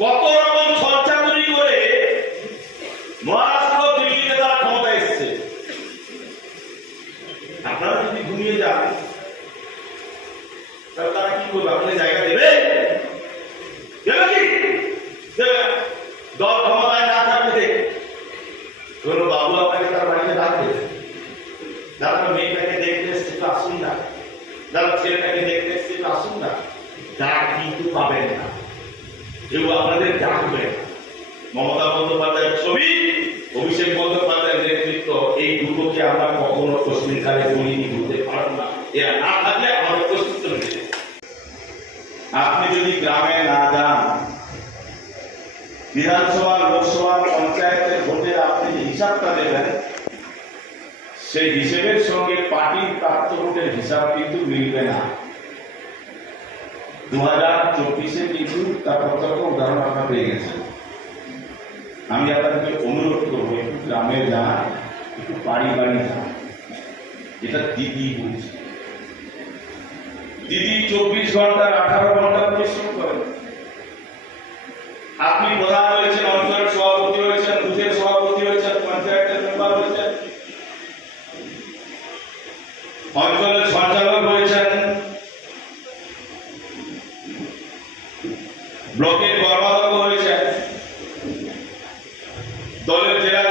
কত রকম ছলচাতুরি করে মহারাষ্ট্র দিল্লিতে তারা ক্ষমতা এসেছে। আপনারা যদি ঘুমিয়ে যান তাহলে তারা কি করবে? আপনাদের জায়গা দেবে? দেবে কি? দেবে না। দল ক্ষমতায় না থাকলে দেখে কোনো বাবু আপনাকে তার বাড়িতে ডাকবে, যারা মেয়েটাকে দেখতে এসছে তো আসুন না, যারা ছেলেটাকে দেখতে এসছে তো আসুন না, ডাক কিন্তু পাবেন না, কেউ আপনাদের ডাকবে। মমতা বন্দ্যোপাধ্যায়ের ছবি, অভিষেক বন্দ্যোপাধ্যায়ের নেতৃত্ব, এই দুটোকে আমরা কখনো প্রশ্নকালে বলিনি, বলতে পারব না। এরা না থাকলে আমাদের প্রস্তুত রয়েছে। আপনি যদি গ্রামে না যান, বিধানসভা, লোকসভা, পঞ্চায়েতের ভোটের আপনি হিসাবটা দেবেন, সেই হিসেবের সঙ্গে পার্টির প্রাপ্ত ভোটের হিসাব কিন্তু মিলবে না। 2024-এ কিন্তু তার প্রত্যক্ষ উদাহরণ আপনারা পেয়ে গেছেন। আমি আপনাদেরকে অনুরোধ করবো, একটু গ্রামে যান, একটু বাড়ি বাড়ি যান। এটা দিদি বলছে, দিদি 24 ঘন্টার 18 ঘন্টা পরিশ্রম করেন। আপনি প্রধান হয়েছেন, অঞ্চলের সভাপতি হয়েছেন, বুথের সভাপতি হয়েছেন, পঞ্চায়েতের মেম্বার হয়েছেন, অঞ্চলের সঞ্চালক হয়েছেন, ব্লকের কর্মাধ্যক্ষ হয়েছেন, দলের জেলা